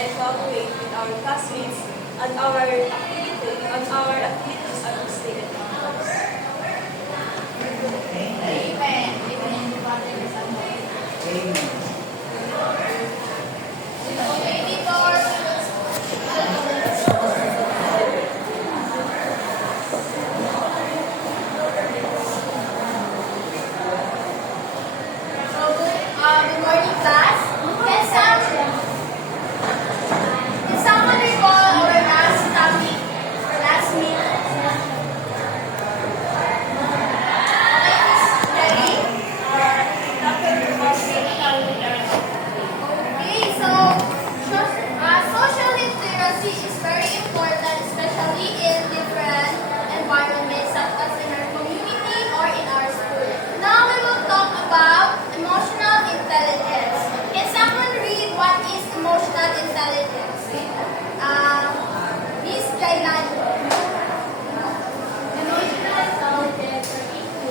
and cooperate with our classmates on our activities on Tuesday and campus. Amen. Amen. Good morning, class. Can someone recall our last topic or last meeting? Okay, so social literacy is very important, especially in different environments, such as in our community or in our school. Now we will talk about emotional intelligence. Can someone read what is emotional intelligence? Miss Jailan. Emotional intelligence or EQ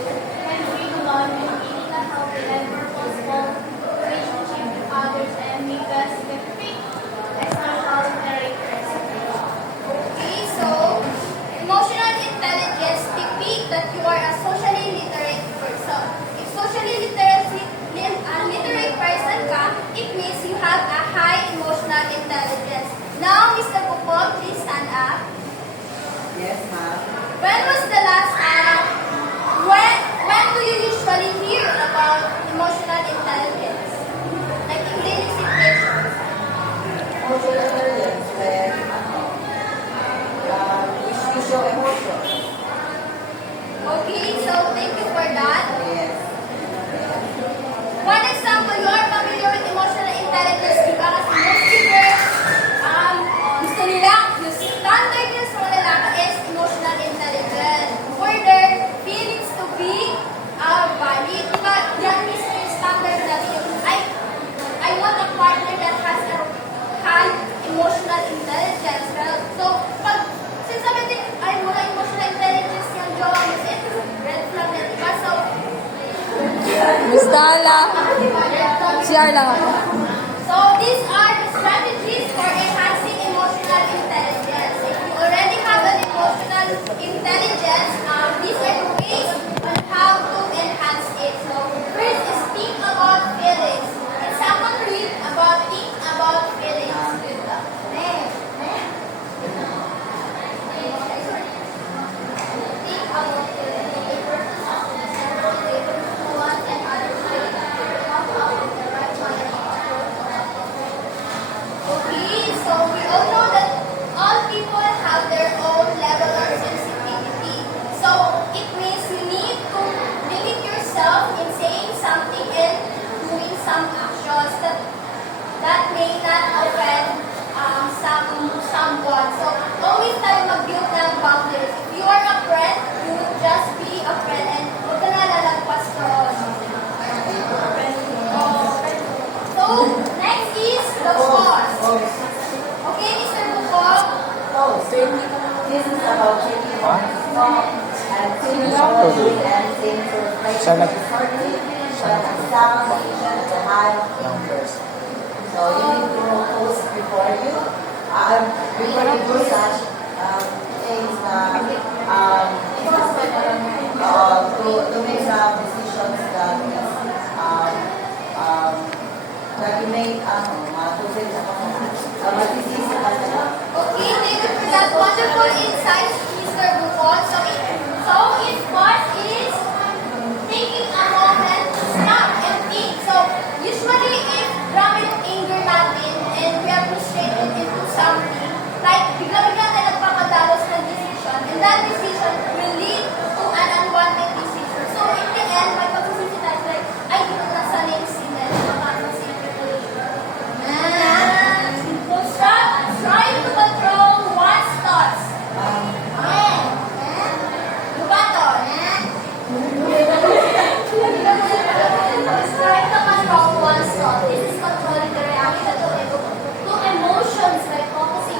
can bring about maintaining a healthy and purposeful relationship with others and make us specific as social characteristics. Okay, so emotional intelligence depicts that you are a socially literate person. If socially literate person ka, it means you have a high emotional intelligence. Now, Mr. Pupog, please stand up. Yes, ma'am. When was the last when do you usually hear about emotional intelligence? Like in daily situations. Emotional intelligence when we show emotion. Okay, so thank you for that. Yes. One example, you are familiar with emotional intelligence, di ba? Kasi most people, gusto nila, yung standard nila sa mga lalaki is emotional intelligence. For their feelings to be valid. Di ba? Yan mismo yung standard natin yung, I want a partner that has a high emotional intelligence. So, pag sinasabi din, ay, wala emotional intelligence yung jowa mo, ito, red flag na, di ba? So, Miss Dala, CR lang ako. So these are the strategies for enhancing emotional intelligence. If you already have an emotional intelligence, these are the ways on how to enhance it. So first is think about feelings. Can someone read about think about feelings? Think about feelings. Okay, so we all know that all people have their own level of sensitivity. So it means you need to limit yourself in saying something and doing some actions that may not offend someone. So always tayo mag-build ng boundaries. If you are a friend, you just be a friend and huwag ka na lalagpas doon. So next is the pause. Okay, Mr. Bukog? Oh, so this is about taking and singing and singing for Salat. sound, to have. So you need to post before you do such things to make some decisions that is that you make matusin sa matisisi ka na. Okay, thank you for that wonderful insight, Mr. Bukog. So his part is taking a moment to stop and think. So usually if grabe yung anger natin and we are frustrated into something, like bigla-bigla tayo nagpapadalos ng decision, and that decision will lead to an unwanted decision. So in the end, may pag-decision tayo like, ay, dito na sa next scene, try to control one's thoughts. Lubato. Try to control one's thoughts. This is controlling the reaction to emotions by focusing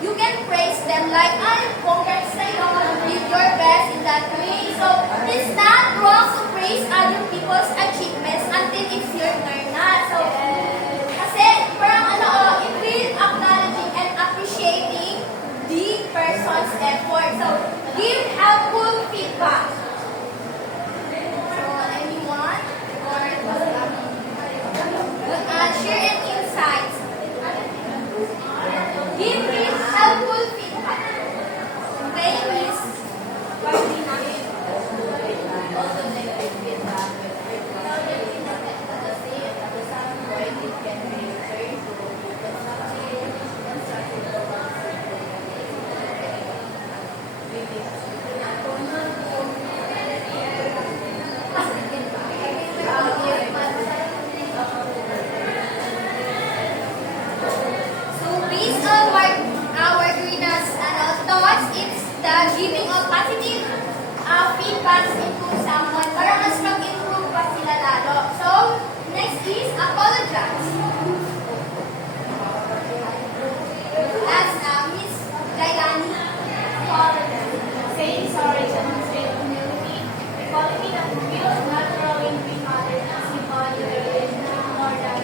you can praise them like, ay, congrats sa'yo, you did your best in that way. So, it's not wrong to praise other people's achievements until it's your turn na. So, kasi parang it will acknowledging and appreciating the person's effort. So, give helpful feedback. So, anyone? Or share and insights. Give him helpful feedback. Okay, Miss Martina. Also negative feedback with regard to the same at the some point it can be very good, constructive So based on our Greena's thoughts, it's the giving of positive feedbacks into someone para mas mag-improve pa sila lalo. So, next is apologize. As Miss Gailani. Saying sorry demonstrates humility, a quality that reveals naturally between others as we value their relationship more than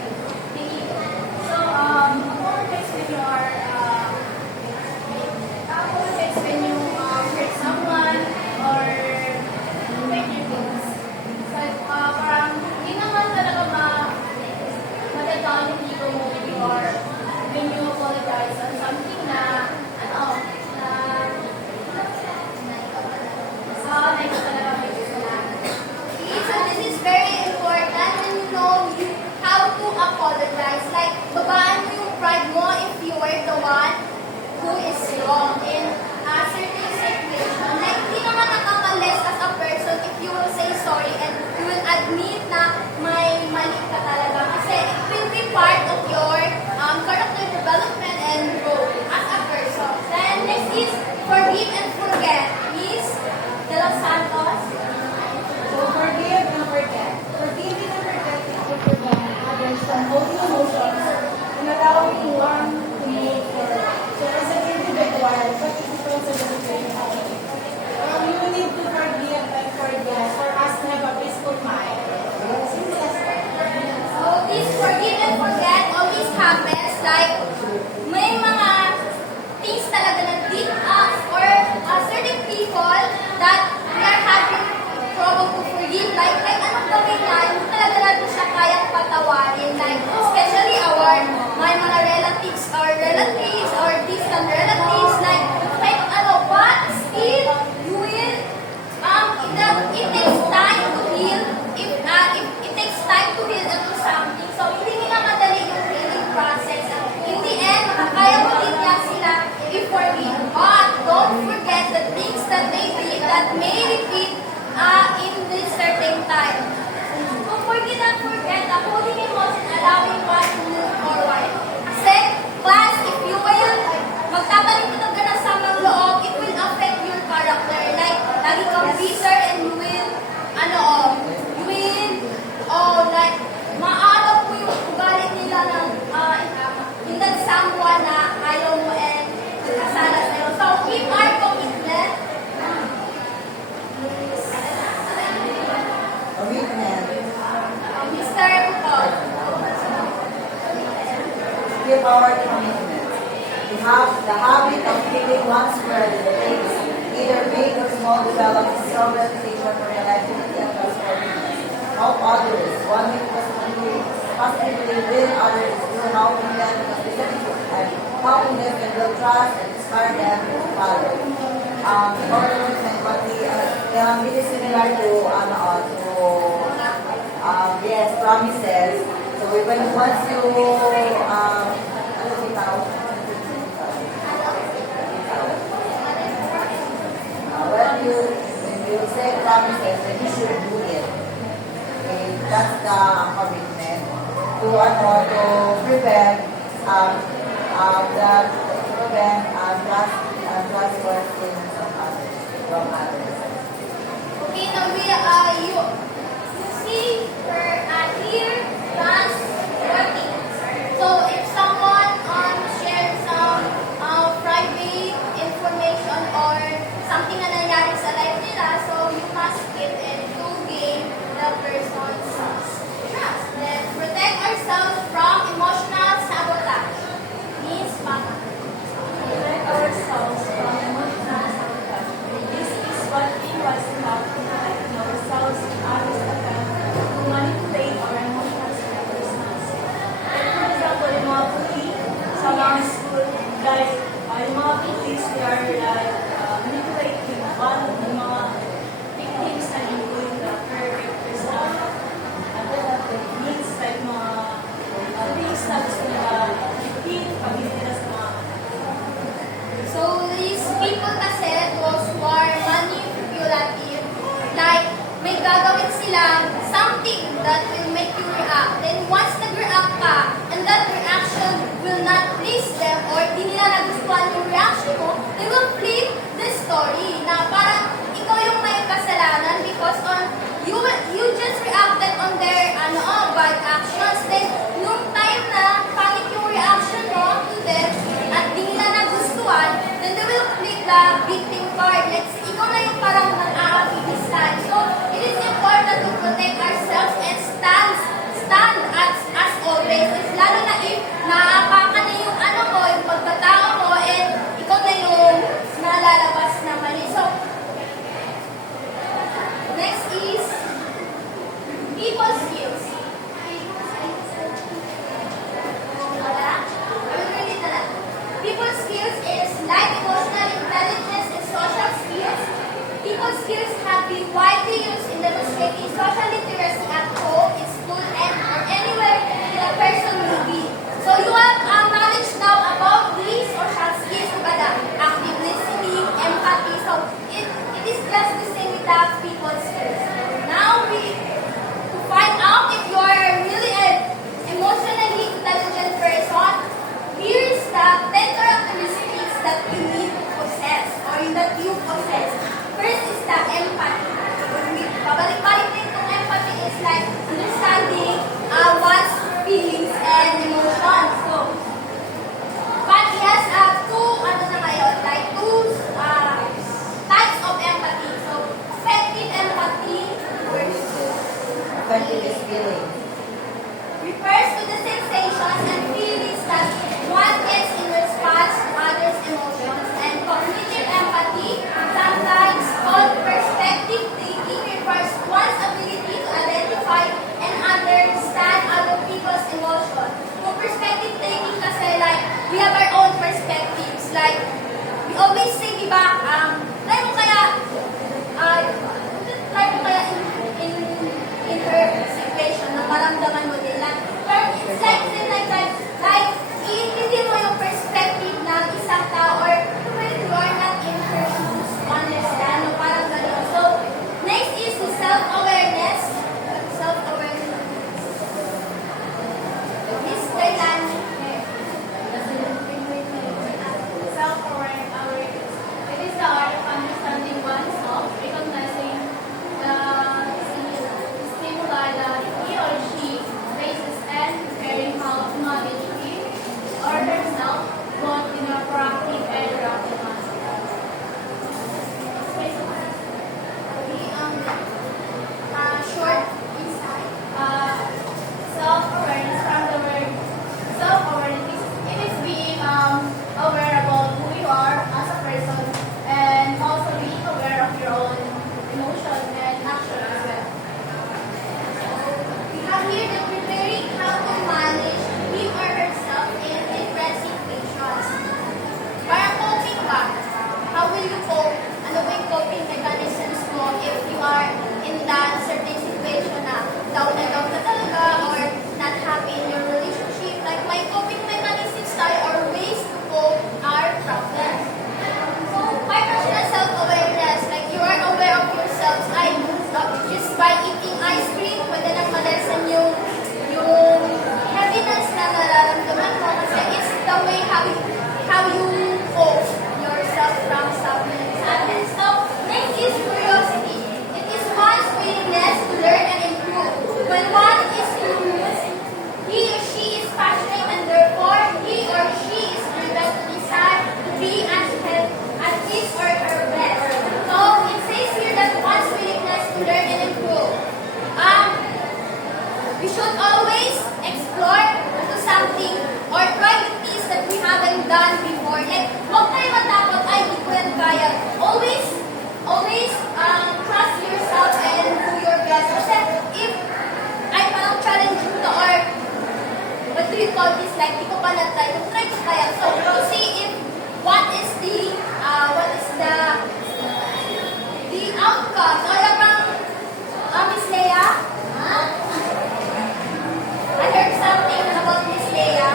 the ego. So, apologize when you are, apologize when you hurt someone or break your things. So, parang, hindi naman talaga matadown yung ego mo when you apologize on something na, So this is very important when you know how to apologize. Like, babaan mo yung pride mo if you were the one who is wrong in a certain situation. Like, hindi naman nakakalis as a person if you will say sorry and you will admit na may mali ka talaga. Kasi it will be part of your character development and growth as a person. Then next is forgive and forget. Miss De Los Santos. So forgive and forget. Forgiving and forgetting to prevent others from holding emotions and allowing one to move forward. So as an individual, such is the consideration. You need to forgive and forget for us to have a peaceful mind. Simple as that. So this forgive and forget always happens like may mga things talaga na deep us or certain people that we are having trouble to forgive. Like anong gawin na, hindi talaga natin siya kayang patawarin. Like, especially my mga relatives or distant relatives. Like but still, you will, it takes time to heal. If it takes time to heal into something. So, hindi nila madali yung healing process. In the end, makakaya mo din niya sila i-forgive. But, don't forget the things that they did that may repeat in this certain time. So, forgive and forget the holding emotion, allowing one to move forward. Kasi, class, if you will magtatanim ka na sa ng loob, it will affect your character. Like, lagi kang bitter and you will, like, maarap mo yung ugali nila ng, in that someone na ayaw mo and kasala sa'yo. So, keep our commitment. Commitment. Mr. Paul. Give our commitment. We have the habit of giving one's word in the face, either big or small, develops a strong reputation for reliability and trustworthiness. Help others. One way positively win others through helping them in a specific and helping them and build trust and inspire them to follow. Commitment, but it is similar to promises. So once you when you say promises, then you should do it. Okay, that's the commitment to prevent trustworthiness of others from others. Okay, now you see here trustworthy. So if someone shares some private we should always explore into something or try the things that we haven't done before. Like, huwag tayo matakot, ay, di ko yan kaya. Always trust yourself and do your best. Kasi if ay parang challenge mo to or what do you call this, like, di ko pa na-try, try ko kaya. So, to see if what is the outcome. Ano bang, Miss Leia? I heard something about Miss Leia.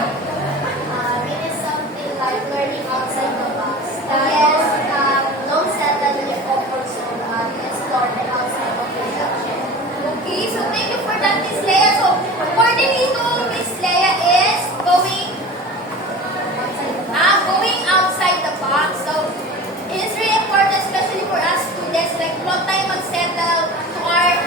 It is something like learning outside the box. Yes. Don't settle in your comfort zone. Explore the outside of your subject. Okay, so thank you for that, Miss Leia. So, according to Miss Leia is going outside the box. So, it is really important, especially for us students, like, huwag tayo mag-settle to our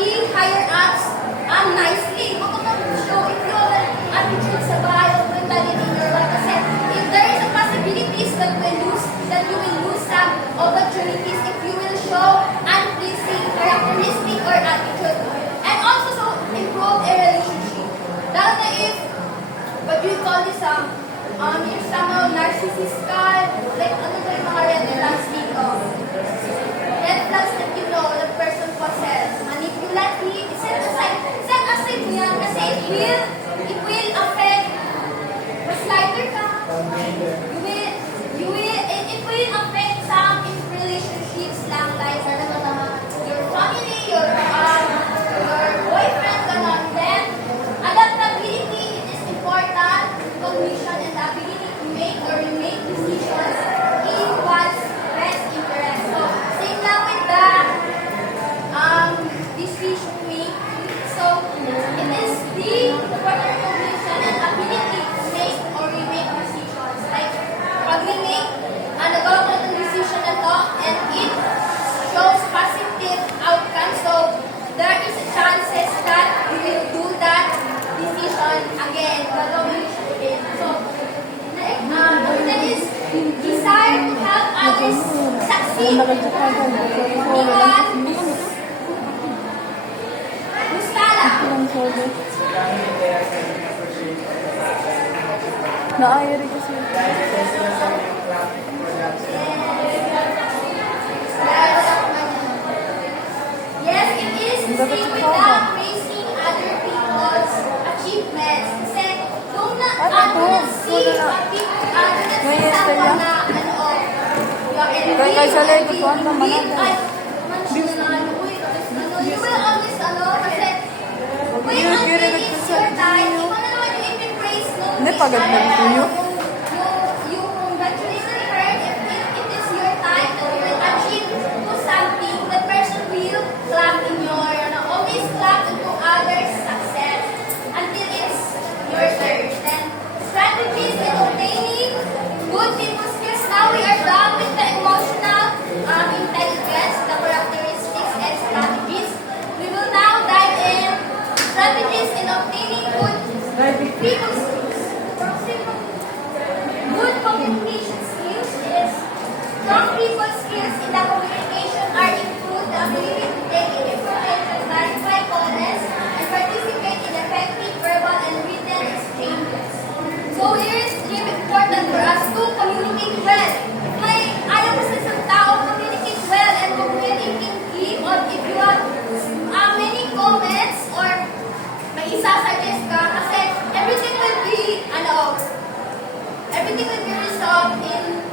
the higher ups nicely. Huwag ka mag-show if you have an attitude sa bahay o mentality in your life. Kasi if there is a possibilities that you will lose some opportunities if you will show unpleasing characteristic or attitude. And also to improve a relationship. Lalo na if, what do you call this, you're somehow narcissistic, like ano ba yung mga red flags dito? Red flags that you know that person possess, manipulative, set aside mo yan kasi it will affect, mas lighter ka, it will affect some in relationships lang, like your family, your boyfriend, ganon. Then, adaptability is important, cognition and the ability to make or remake decisions in one's best interest. So, same lang with the decision making. So, it is the proper cognition and ability to make or remake decisions. Like, pag remake, nagawa ko ng decision na to and it shows positive outcome. So, there is a chances that you will do that decision again. Gagawin siya ulit. So, that is desire to help others succeed. Iwan, Mustala. Naaya rin kasi. Yes, it is the same with the praising other people's achievements. Kasi, don't not see someone na, Kaya sa lego ko, ano naman you will always, kasi, wait until it's your time. Ikaw na naman yung ipipraise mo. Hindi, pagod na ito yun. You congratulate her if it is your time that you will achieve to something, the person will clap in your, always clap into others' success until it's your turn. Then, strategies in obtaining good people skills. Now we are done with the emotional intelligence, the characteristics and strategies. We will now dive in strategies in obtaining good people skills. Good communication skills is strong people skills in the communication are include the ability to take information, clarify comments, and participate in effective verbal and written exchanges. So here is really important for us to communicate well. May ayaw mo sa isang tao, communicate well and communicating or if you have many comments or may isa-suggest ka kasi everything will be resolved in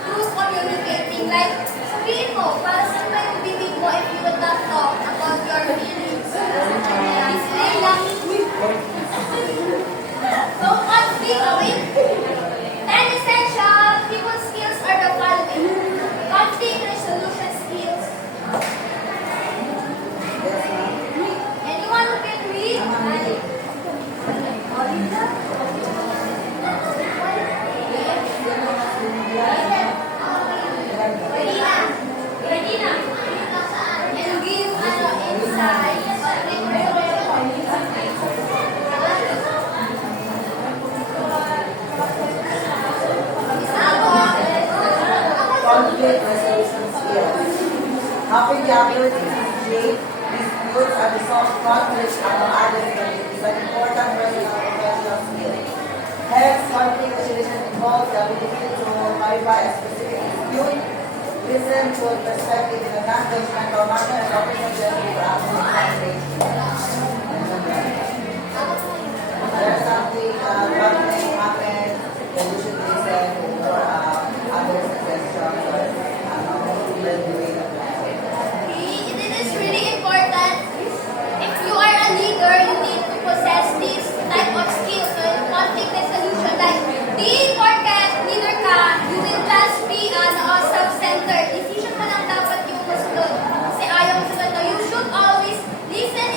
through communicating. Like, sabihin mo, para sa yung bibig mo if you would not talk about your feelings. Display lang. Don't conflict away. 10 essential people skills are the following. Conflict resolution skills. Anyone who can read? Ready na. And give insight. Conflict resolution skills. Having the ability to create disputes and resolve conflicts among other communities is an important personal and professional skill. Hence, conflict resolution involves the ability to clarify a specific dispute, listen to a perspective in a non-judgmental manner, and open suggestions for active conversation. There's something conflict happens, then you should listen for other suggestions or learn the way of life. It is really important. If you are a leader, you need to possess this type of skills. So, conflict resolution, like, di porket leader ka, you will just be self-centered. Decision mo lang dapat yung masunod. Kasi ayaw mo sunod. You should always listen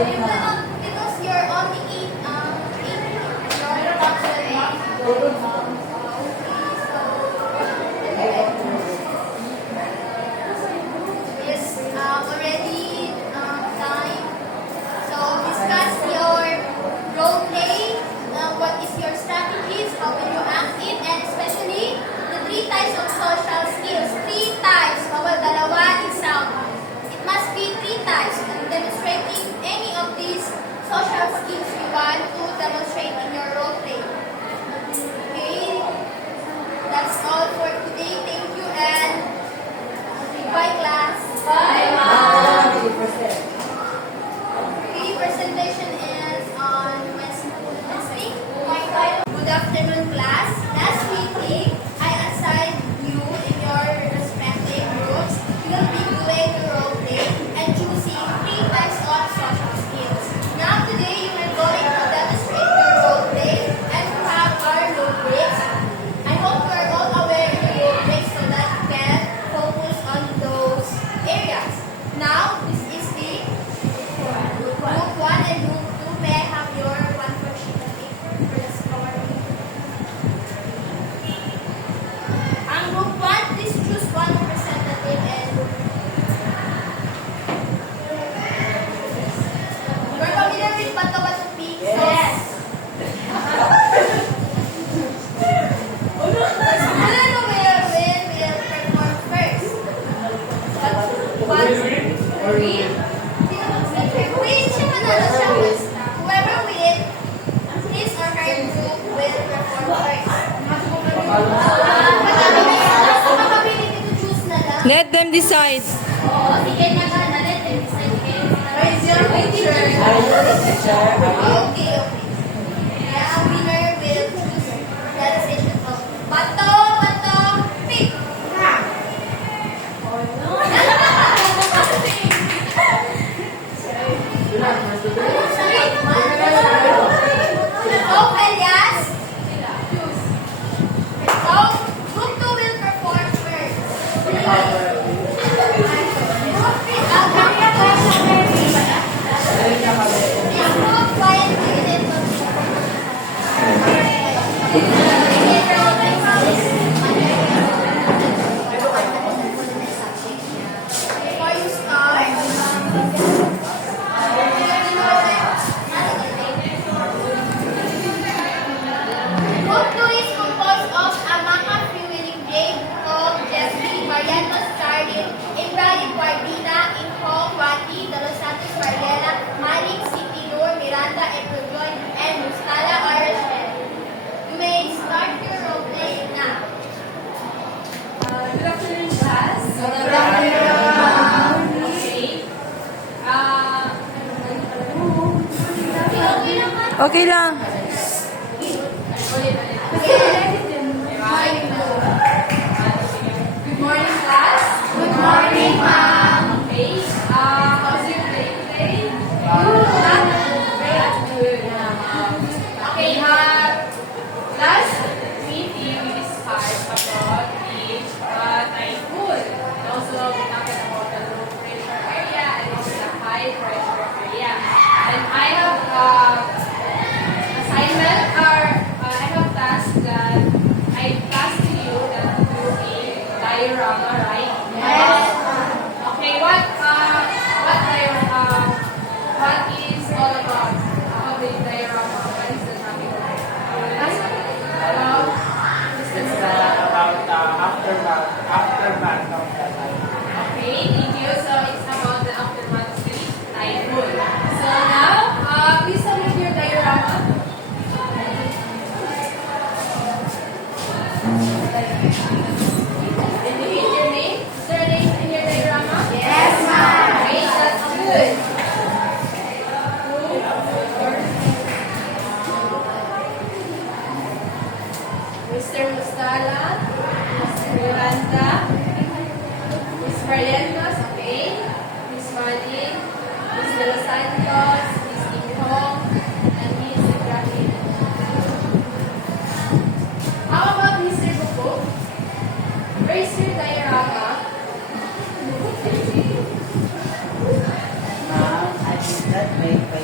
Because you're only eight, your thoughts will not. Yes, already time. So discuss your role play. What is your strategies? How will you act it? And especially the three types of social skills. Three types. Bawal dalawa, isang. It must be three types. Demonstrating any of these social skills you want to demonstrate in your role play. Okay. That's all for today. Thank you and goodbye class. Bye. Okay, presentation is on Wednesday. Good afternoon class. Last meeting, I assigned you in your respective groups. You will be doing the role play and choosing three types of social skills. Now today, you are going to demonstrate your role play and to have our rubrics. I hope you are all aware of your rubrics so that you can focus on those areas. Now, this is the group 1 and group 2. May I have your one worksheet and paper for this PowerPoint? Ang group 1, please choose one representative and you're familiar with Bato Peak? Yes. Who will perform first? Whoever wins, his or her group will perform first. Capability to choose na lang. Let them decide. Oo, sige na nga, let them decide. Raise your picture. Okay. Yeah, winner will choose the decision of Bato, pick. Oh, Elias. So, group 2 will perform first. Group 2 is composed of Amaka Fueling Jade, Hong, Jeffrey, Marianos, Charlie, Ibrahim Guardina, Inhong, Wati, De Los Santos, Mariela, Malik, City, Noor, Miranda, April Joy, and Mustala Arashel. You may start your role play now. Good afternoon, class. Okay lang. Good morning, class. Good morning, ma'am. Okay. How's your day today? Good. Very good. Okay. Last meeting we discussed about the typhoon. And also we talked about the low pressure area and also the high pressure area. And I have assignment or I have task that I tasked you that to do a diorama, right? Yes. Okay, what is all about the diorama? What is the topic? It's about the aftermath of the typhoon. Okay, thank you. So it's about the aftermath of the typhoon. So now, please submit your diorama. Indicate your name. Is there a name in your diorama? Yes, ma'am. Okay, that's good. Mr. Mustala, Mr. Miranda, Miss Marianos, okay, Miss Marlene, Miss De Los Santos, Miss Inhong, and Miss Ibrahim. How about Mr. Buko? Where's your diorama? Ma'am, I did not make my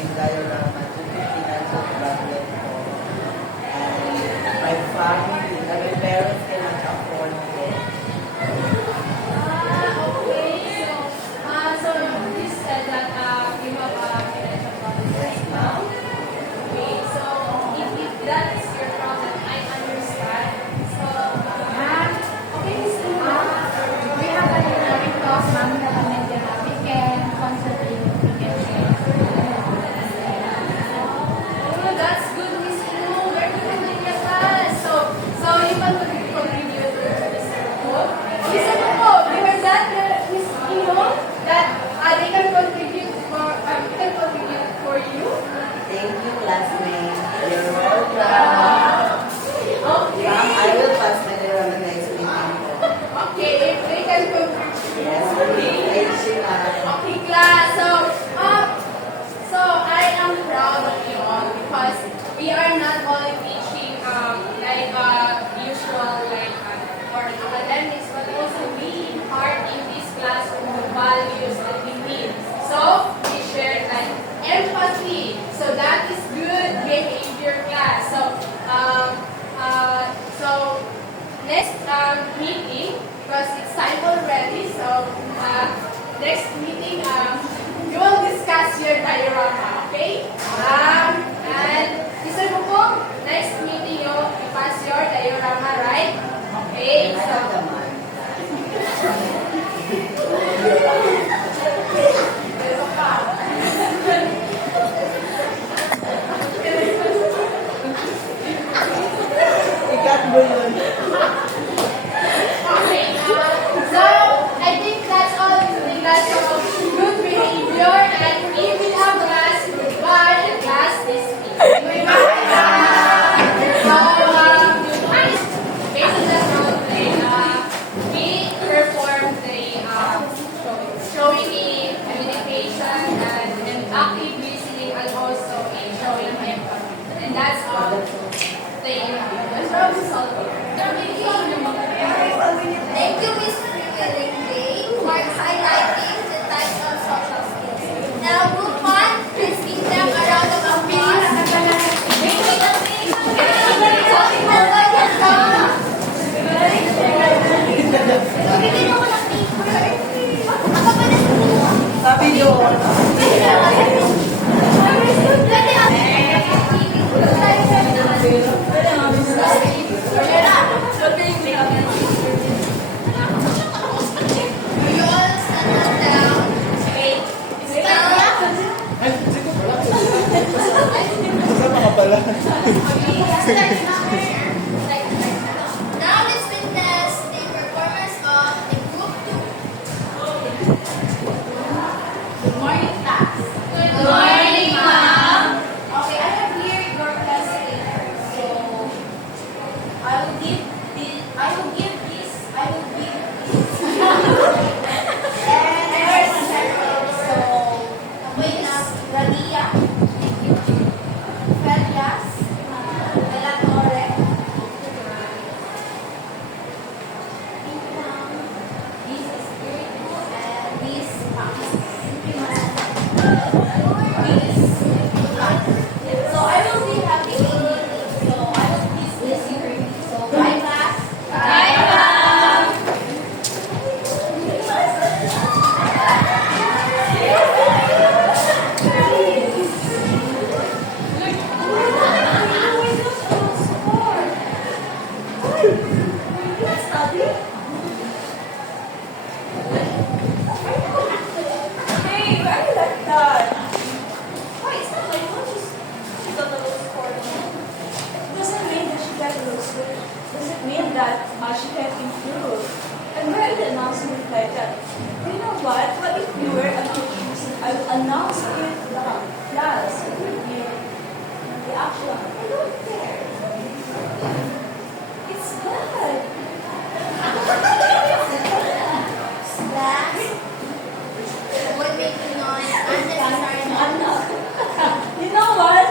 Feeling Day marks highlighting the types of social skills. Now, Group 1, please give them a round of applause. Sabi doon. You all stand down. Now let's witness the performance of the Group 2. Good morning, class. Good morning, ma'am. Okay, I have here your class paper. So, I will give this. And first, so, Miss Radia, Felias, De La Torre, Miss Espiritu, and Miss Max. So I will be having a meeting. So I will dismiss you early. So bye class. Bye ma'am. Hey, why you like that? Why, it's not like much. She got a low score. It doesn't mean that she got a low score. It doesn't mean that she can improve. And why the announcement like that? You know what? What if you were a teacher? I will announce it to the class. The actual. I don't care. It's good. Class. Avoid making noise. Unnecessary noise. You know what?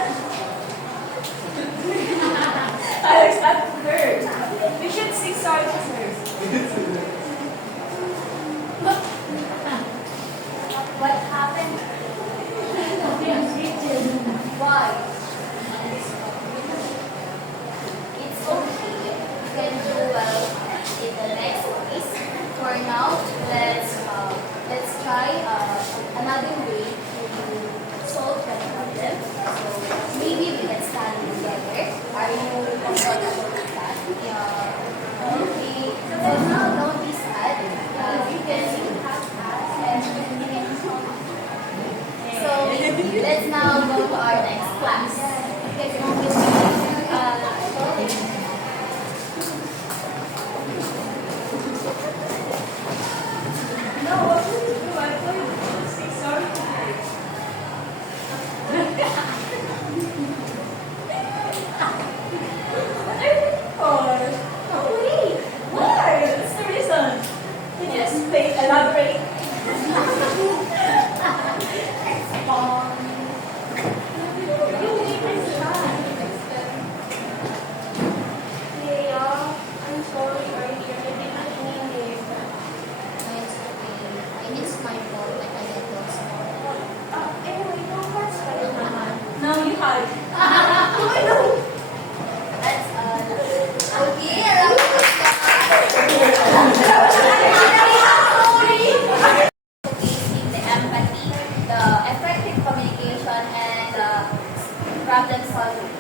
Alex, that's first. We should sing sorry first. What happened? Why? It's okay. You can do well in the next quiz. For now, let's try another way to solve the problem. So maybe we can stand together. Are you comfortable with that? Yeah. Okay. So now don't be sad. You can have class and you can solve. So let's now go to our next class. Okay, so No, what should we do? I thought you should sing sorry first. What are you waiting for? Oh, wait. Why? What's the reason? Can you explain, elaborate? I'm sorry earlier. I didn't mean it. it's okay. I mean, it's my fault. Like I get those. Anyway, don't worry about it, naman. No, you hide. That's okay. Around the empathy, the effective communication, and problem solving.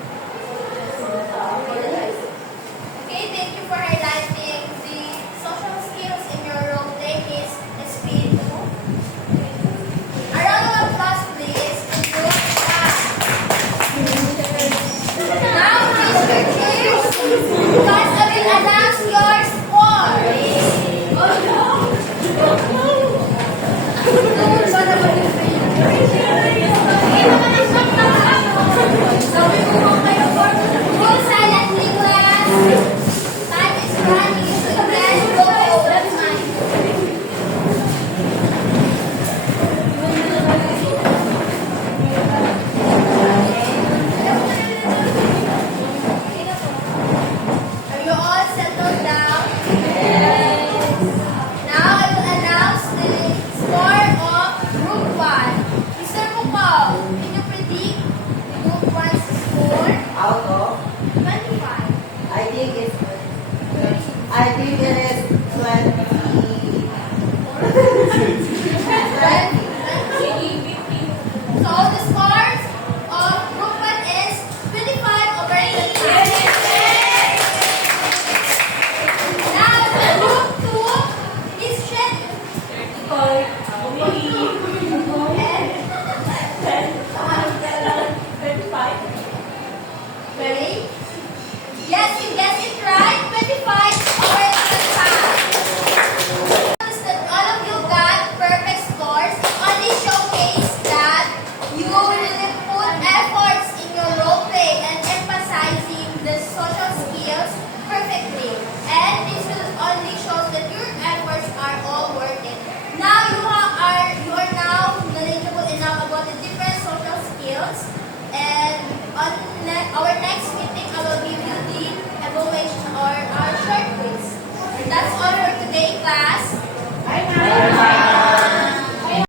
Okay, thank you for highlighting the social skills in your role play, Miss Espiritu. A round of applause, please. Group 1. Now, Mr. Cheers, class, I will announce your score. Oh no! Sabi ko I think it is 20. 20. So the scores of group 1 is 25 over 25. Now group 2 is Shen. Ready? Yes, you guessed it right. 25 over 25. That all of you got perfect scores only showcase that you really put efforts in your role play and emphasizing the social skills perfectly. And this will only show that your efforts are all worth it. Now you are now knowledgeable enough about the different social skills and